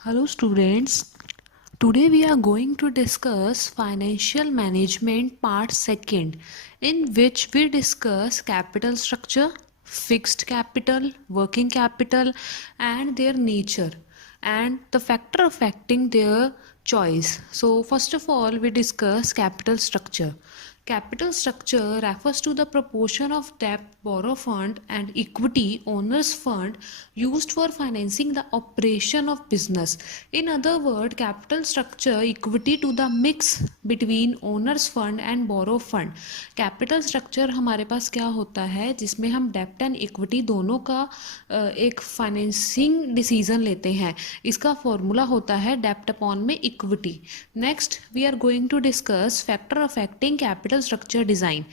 Hello students. Today we are going to discuss financial management part 2nd, in which we discuss capital structure, fixed capital, working capital and their nature and the factor affecting their choice. So first of all we discuss capital structure. Capital structure refers to the proportion of debt, borrow fund and equity owners fund used for financing the operation of business. In other words, capital structure equity to the mix between owners fund and borrow fund. Capital structure हमारे पास क्या होता है जिसमें हम डेप्ट and equity दोनों का एक financing decision लेते हैं. इसका फॉर्मूला होता है डेप्ट अपॉन में equity. Next we are going to discuss factor affecting capital structure design.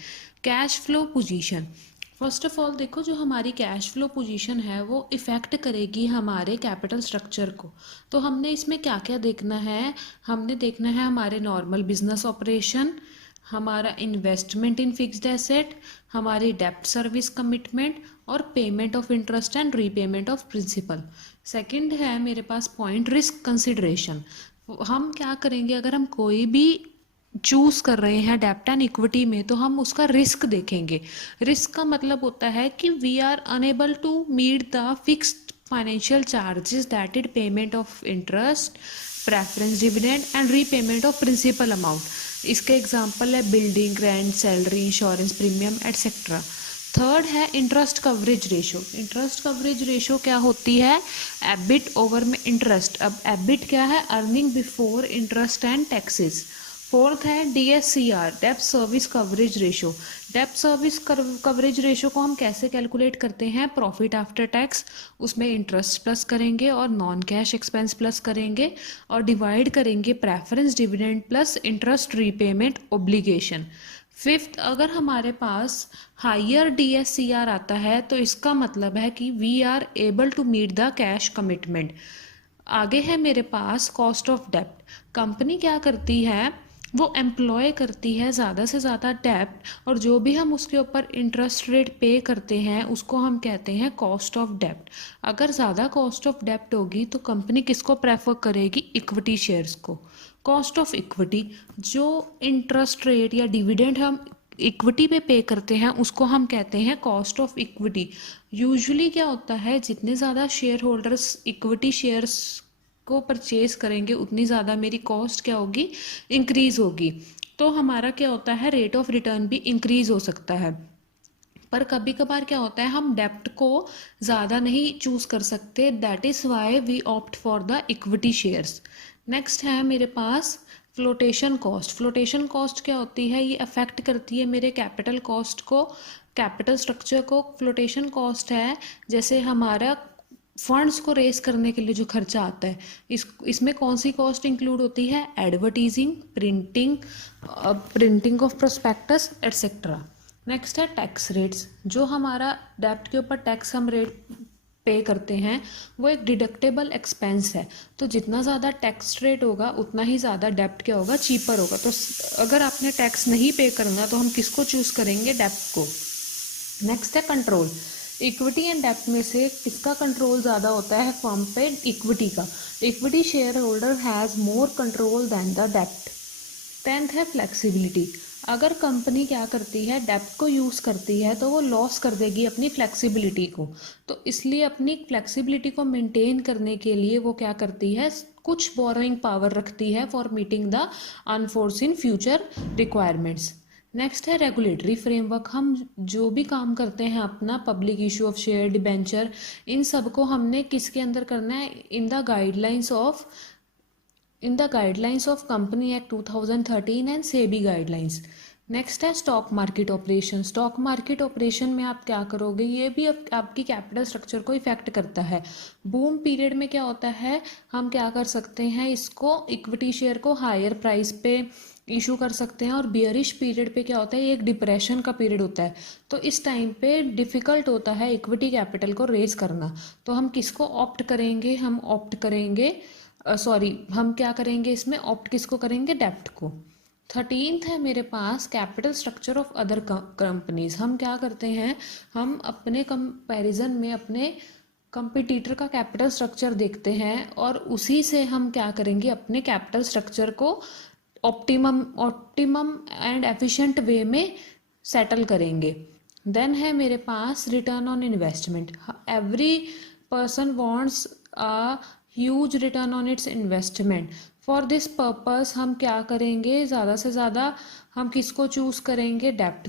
Cash flow position. First of all देखो, जो हमारी कैश फ्लो पोजीशन है वो इफ़ेक्ट करेगी हमारे कैपिटल स्ट्रक्चर को. तो हमने इसमें क्या क्या देखना है. हमने देखना है हमारे नॉर्मल बिजनेस ऑपरेशन, हमारा इन्वेस्टमेंट इन फिक्स्ड एसेट, हमारी डेप्ट सर्विस कमिटमेंट और payment of interest and repayment of principal. Second है मेरे पास पॉइंट रिस्क कंसिडरेशन. हम क्या करेंगे, अगर हम कोई भी चूज़ कर रहे हैं डेप्ट एंड इक्विटी में तो हम उसका रिस्क देखेंगे. रिस्क का मतलब होता है कि we are unable to meet the fixed financial charges, that is payment of interest, preference dividend and repayment of principal amount. इसके एग्जांपल है building rent, salary, insurance premium etcetera. Third है interest coverage ratio. Interest coverage ratio क्या होती है, EBIT over में interest. अब EBIT क्या है, earning before interest and taxes. Fourth है DSCR, डेप्ट सर्विस कवरेज रेशो. डेप्ट सर्विस कवरेज रेशो को हम कैसे कैलकुलेट करते हैं, प्रॉफिट आफ्टर टैक्स, उसमें इंटरेस्ट प्लस करेंगे और नॉन कैश एक्सपेंस प्लस करेंगे और डिवाइड करेंगे preference dividend plus interest repayment obligation. Fifth, अगर हमारे पास हायर DSCR आता है तो इसका मतलब है कि we are able to meet the cash commitment. आगे है मेरे पास कॉस्ट ऑफ डेप्ट. कंपनी क्या करती है, वो एम्प्लॉय करती है ज़्यादा से ज़्यादा डेप्ट और जो भी हम उसके ऊपर इंटरेस्ट रेट पे करते हैं उसको हम कहते हैं कॉस्ट ऑफ डेप्ट. अगर ज़्यादा कॉस्ट ऑफ डेप्ट होगी तो कंपनी किसको प्रेफर करेगी, इक्विटी शेयर्स को. कॉस्ट ऑफ इक्विटी, जो इंटरेस्ट रेट या डिविडेंड हम इक्विटी पे करते हैं उसको हम कहते हैं कॉस्ट ऑफ इक्विटी. यूजुअली क्या होता है, जितने ज़्यादा शेयर होल्डर्स इक्विटी शेयर्स को परचेज करेंगे उतनी ज़्यादा मेरी कॉस्ट क्या होगी, इंक्रीज होगी. तो हमारा क्या होता है, रेट ऑफ रिटर्न भी इंक्रीज हो सकता है. पर कभी कभार क्या होता है, हम डेप्ट को ज़्यादा नहीं चूज़ कर सकते, that is why we opt for the equity shares. Next है मेरे पास फ्लोटेशन कॉस्ट. फ्लोटेशन कॉस्ट क्या होती है, ये अफेक्ट करती है मेरे कैपिटल कॉस्ट को, कैपिटल स्ट्रक्चर को. फ्लोटेशन कॉस्ट है जैसे हमारा फंड्स को रेस करने के लिए जो खर्चा आता है, इसमें कौन सी कॉस्ट इंक्लूड होती है, advertising, printing of prospectus etcetera. Next है टैक्स रेट्स. जो हमारा डेप्ट के ऊपर टैक्स हम रेट पे करते हैं वो एक डिडक्टेबल एक्सपेंस है. तो जितना ज़्यादा टैक्स रेट होगा उतना ही ज़्यादा डेप्ट क्या होगा, चीपर होगा. तो अगर आपने टैक्स नहीं पे करना तो हम किसको चूज़ करेंगे, डेप्ट को. नेक्स्ट है कंट्रोल. इक्विटी एंड डेप्ट में से किसका कंट्रोल ज़्यादा होता है फर्म पे, इक्विटी का. Equity share holder has more control than the डेप्ट. टेंथ है फ्लेक्सिबिलिटी. अगर कंपनी क्या करती है, डेप्ट को यूज़ करती है तो वो लॉस कर देगी अपनी फ्लेक्सिबिलिटी को. तो इसलिए अपनी फ्लेक्सिबिलिटी को मेंटेन करने के लिए वो क्या करती है, कुछ बोरोइंग पावर रखती है for meeting the unforeseen future requirements. Next है रेगुलेटरी फ्रेमवर्क. हम जो भी काम करते हैं अपना, public issue of share, debenture, इन सब को हमने किसके अंदर करना है, in the guidelines of company act 2013 and SEBI guidelines. Next है stock market operation. Stock market operation में आप क्या करोगे, ये भी आपकी कैपिटल स्ट्रक्चर को इफेक्ट करता है. बूम पीरियड में क्या होता है, हम क्या कर सकते हैं, इसको इक्विटी शेयर को हायर प्राइस पे इशू कर सकते हैं. और बियरिश पीरियड पे क्या होता है, एक डिप्रेशन का पीरियड होता है. तो इस टाइम पे डिफ़िकल्ट होता है इक्विटी कैपिटल को रेज करना. तो हम किसको ऑप्ट करेंगे, हम ऑप्ट करेंगे हम क्या करेंगे इसमें, ऑप्ट किसको करेंगे, डेप्ट को. 13th है मेरे पास capital structure of other companies. हम क्या करते हैं, हम अपने कंपैरिजन में अपने कंपटीटर का कैपिटल स्ट्रक्चर देखते हैं और उसी से हम क्या करेंगे, अपने कैपिटल स्ट्रक्चर को optimum optimum and efficient way में सेटल करेंगे। देन है मेरे पास return on investment. Every person wants a huge return on its investment. For this purpose हम क्या करेंगे, ज़्यादा से ज़्यादा हम किसको चूज़ करेंगे, डेप्ट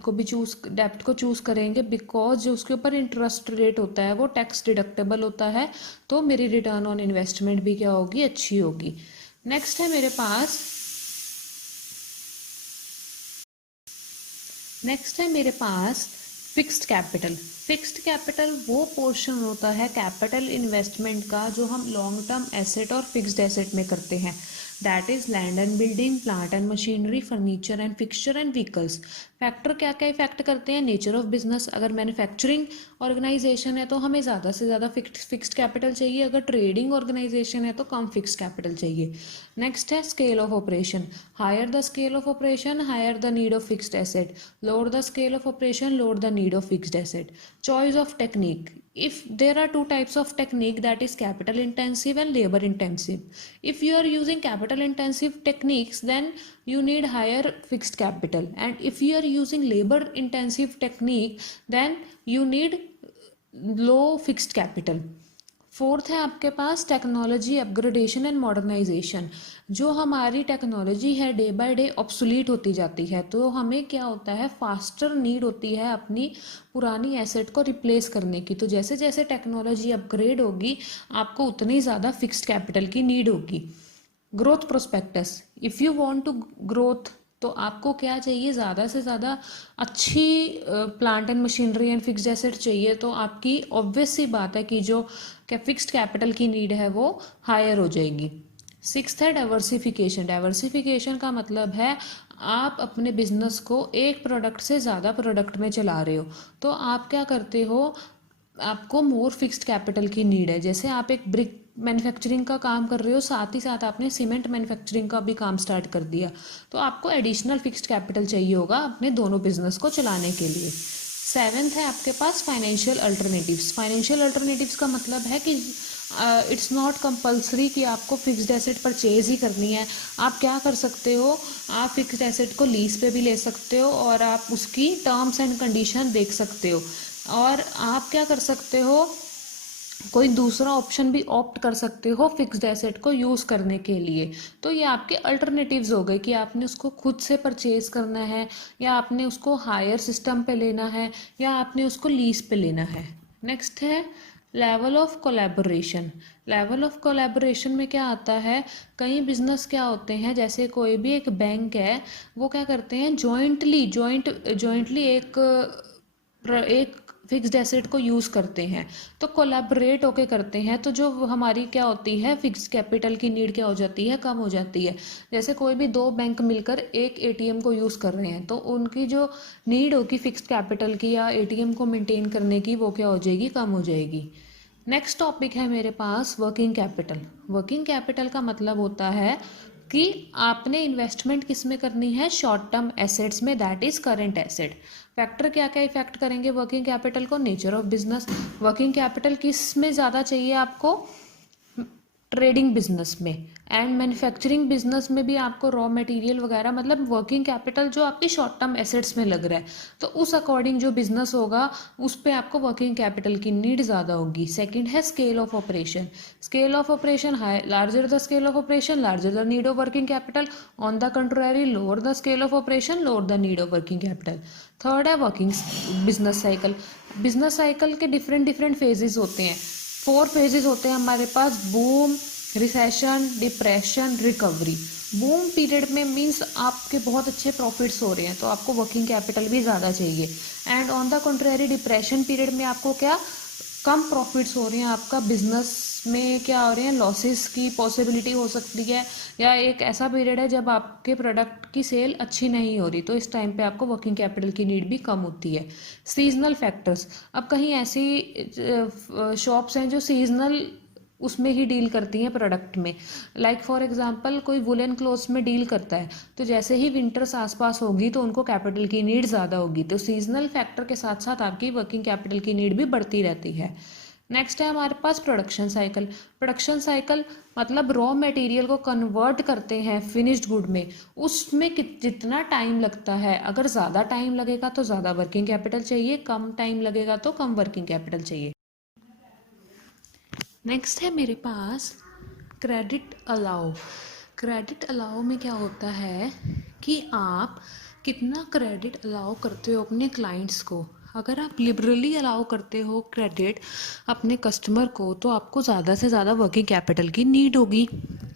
को चूज़ करेंगे, बिकॉज जो उसके ऊपर इंटरेस्ट रेट होता है वो टैक्स डिडक्टेबल होता है, तो मेरी रिटर्न ऑन इन्वेस्टमेंट भी क्या होगी, अच्छी होगी। नेक्स्ट है मेरे पास फिक्स्ड कैपिटल। फिक्स्ड कैपिटल वो पोर्शन होता है कैपिटल इन्वेस्टमेंट का जो हम लॉन्ग टर्म एसेट और फिक्स्ड एसेट में करते हैं। That is land and building, plant and machinery, furniture and fixture and vehicles. Factor क्या क्या इफेक्ट करते हैं, नेचर ऑफ बिजनेस। अगर मैन्युफैक्चरिंग ऑर्गेनाइजेशन है तो हमें ज़्यादा से ज़्यादा फिक्स्ड कैपिटल चाहिए, अगर ट्रेडिंग ऑर्गेनाइजेशन है तो कम फिक्स्ड कैपिटल चाहिए। नेक्स्ट है scale of operation. Higher the scale of operation, higher the need of fixed asset. Lower the scale of operation, lower the need of fixed asset. Choice of technique. If there are two types of technique, that is capital intensive and labor intensive. If you are using capital intensive techniques, then you need higher fixed capital, and if you are using labor intensive technique, then you need low fixed capital. Fourth है आपके पास technology upgradation and modernisation. जो हमारी technology है day by day obsolete होती जाती है, तो हमें क्या होता है, फास्टर नीड होती है अपनी पुरानी एसेट को रिप्लेस करने की। तो जैसे जैसे टेक्नोलॉजी अपग्रेड होगी आपको उतनी ज़्यादा फिक्स्ड कैपिटल की नीड होगी। Growth prospectus. If you want to growth, तो आपको क्या चाहिए, ज़्यादा से ज़्यादा अच्छी plant and machinery and fixed asset चाहिए, तो आपकी ऑब्वियस सी बात है कि जो फिक्स्ड कैपिटल की नीड है वो हायर हो जाएगी। सिक्स्थ है डाइवर्सिफिकेशन। डाइवर्सिफिकेशन का मतलब है आप अपने बिजनेस को एक प्रोडक्ट से ज़्यादा प्रोडक्ट में चला रहे हो, तो आप क्या करते हो, आपको मोर फिक्स्ड कैपिटल की नीड है। जैसे आप एक ब्रिक मैन्युफैक्चरिंग का काम कर रहे हो, साथ ही साथ आपने सीमेंट मैन्युफैक्चरिंग का भी काम स्टार्ट कर दिया, तो आपको एडिशनल फिक्स्ड कैपिटल चाहिए होगा अपने दोनों बिजनेस को चलाने के लिए। सेवेंथ है आपके पास फाइनेंशियल अल्टरनेटिव्स। फाइनेंशियल अल्टरनेटिव्स का मतलब है कि इट्स नॉट कंपलसरी कि आपको फिक्स्ड एसेट परचेज ही करनी है। आप क्या कर सकते हो, आप फिक्स्ड एसेट को लीज पे भी ले सकते हो और आप उसकी टर्म्स एंड कंडीशन देख सकते हो, और आप क्या कर सकते हो, कोई दूसरा ऑप्शन भी ऑप्ट कर सकते हो फिक्स्ड एसेट को यूज़ करने के लिए। तो ये आपके अल्टरनेटिव्स हो गए कि आपने उसको खुद से परचेज करना है, या आपने उसको हायर सिस्टम पे लेना है, या आपने उसको लीज पे लेना है। नेक्स्ट है level of collaboration. Level of collaboration में क्या आता है, कई बिजनेस क्या होते हैं, जैसे कोई भी एक बैंक है, वो क्या करते हैं, जॉइंटली एक फिक्स्ड एसेट को यूज़ करते हैं, तो कोलैबोरेट होके करते हैं, तो जो हमारी क्या होती है, फिक्स्ड कैपिटल की नीड क्या हो जाती है, कम हो जाती है। जैसे कोई भी दो बैंक मिलकर एक एटीएम को यूज़ कर रहे हैं, तो उनकी जो नीड होगी फिक्स्ड कैपिटल की या एटीएम को मेंटेन करने की, वो क्या हो जाएगी, कम हो जाएगी। नेक्स्ट टॉपिक है मेरे पास वर्किंग कैपिटल। वर्किंग कैपिटल का मतलब होता है कि आपने इन्वेस्टमेंट किस में करनी है, शॉर्ट टर्म एसेट्स में, that is current asset. Factor क्या क्या इफेक्ट करेंगे वर्किंग कैपिटल को, nature of business. Working capital किस में ज़्यादा चाहिए आपको, ट्रेडिंग बिजनेस में, एंड मैन्युफैक्चरिंग बिजनेस में भी आपको रॉ मटेरियल वगैरह, मतलब वर्किंग कैपिटल जो आपकी शॉर्ट टर्म एसेट्स में लग रहा है, तो उस अकॉर्डिंग जो बिजनेस होगा उस पे आपको वर्किंग कैपिटल की नीड ज़्यादा होगी। सेकंड है scale of operation. Scale of operation high, larger the scale of operation larger the need of working capital, on the contrary lower the scale of operation lower the need of working capital. Third है working business cycle. Business cycle के different phases होते हैं, 4 phases होते हैं हमारे पास, boom, recession, depression, recovery. Boom period में means आपके बहुत अच्छे प्रॉफिट्स हो रहे हैं, तो आपको वर्किंग कैपिटल भी ज़्यादा चाहिए। And on the contrary depression period में आपको क्या, कम प्रॉफिट्स हो रहे हैं, आपका बिजनेस में क्या हो रहे हैं, लॉसेस की पॉसिबिलिटी हो सकती है, या एक ऐसा पीरियड है जब आपके प्रोडक्ट की सेल अच्छी नहीं हो रही, तो इस टाइम पे आपको वर्किंग कैपिटल की नीड भी कम होती है। Seasonal factors. अब कहीं ऐसी शॉप्स हैं जो सीजनल उसमें ही डील करती हैं प्रोडक्ट में, लाइक फॉर एग्जांपल कोई वुलन क्लोथ्स में डील करता है, तो जैसे ही विंटर्स आसपास होगी तो उनको कैपिटल की नीड ज़्यादा होगी, तो सीजनल फैक्टर के साथ साथ आपकी वर्किंग कैपिटल की नीड भी बढ़ती रहती है। नेक्स्ट है हमारे पास प्रोडक्शन साइकिल। प्रोडक्शन साइकिल मतलब रॉ मटेरियल को कन्वर्ट करते हैं फिनिश्ड गुड में, उसमें जितना टाइम लगता है, अगर ज़्यादा टाइम लगेगा तो ज़्यादा वर्किंग कैपिटल चाहिए, कम टाइम लगेगा तो कम वर्किंग कैपिटल चाहिए। नेक्स्ट है मेरे पास क्रेडिट अलाउ। क्रेडिट अलाउ में क्या होता है कि आप कितना क्रेडिट अलाउ करते हो अपने क्लाइंट्स को। अगर आप लिबरली अलाउ करते हो क्रेडिट अपने कस्टमर को तो आपको ज़्यादा से ज़्यादा वर्किंग कैपिटल की नीड होगी।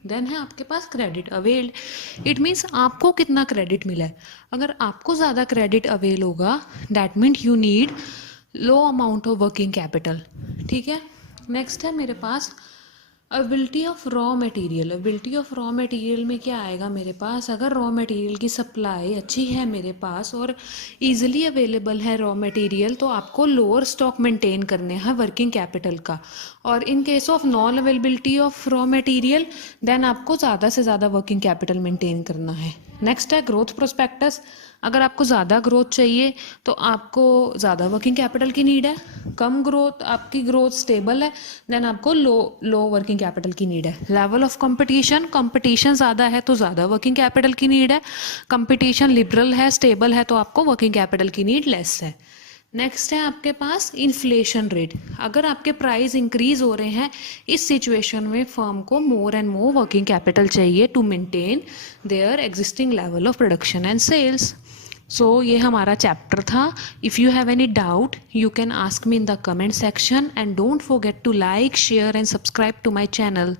देन है आपके पास क्रेडिट अवेल्ड। इट मीन्स आपको कितना क्रेडिट मिला है। अगर आपको ज़्यादा क्रेडिट अवेल होगा that means you need low amount of working capital. ठीक है। नेक्स्ट है मेरे पास availability of raw material. Availability of raw material में क्या आएगा मेरे पास, अगर रॉ मटेरियल की सप्लाई अच्छी है मेरे पास और इजीली अवेलेबल है रॉ मटेरियल तो आपको लोअर स्टॉक मेंटेन करने हैं वर्किंग कैपिटल का। और in case of non availability of raw material then आपको ज़्यादा से ज़्यादा वर्किंग कैपिटल मेंटेन करना है। नेक्स्ट है ग्रोथ प्रोस्पेक्टस। अगर आपको ज़्यादा ग्रोथ चाहिए तो आपको ज़्यादा वर्किंग कैपिटल की नीड है। कम ग्रोथ, आपकी ग्रोथ स्टेबल है देन आपको लो वर्किंग कैपिटल की नीड है। लेवल ऑफ कंपटीशन, कंपटीशन ज़्यादा है तो ज़्यादा वर्किंग कैपिटल की नीड है। कंपटीशन लिबरल है, स्टेबल है तो आपको वर्किंग कैपिटल की नीड लेस है। नेक्स्ट है आपके पास इन्फ्लेशन रेट। अगर आपके प्राइस इंक्रीज हो रहे हैं इस सिचुएशन में फर्म को more and more working capital चाहिए to maintain their existing level of production and sales. So ये हमारा चैप्टर था। If you have any doubt you can ask me in the comment section and don't forget to like, share and subscribe to my channel.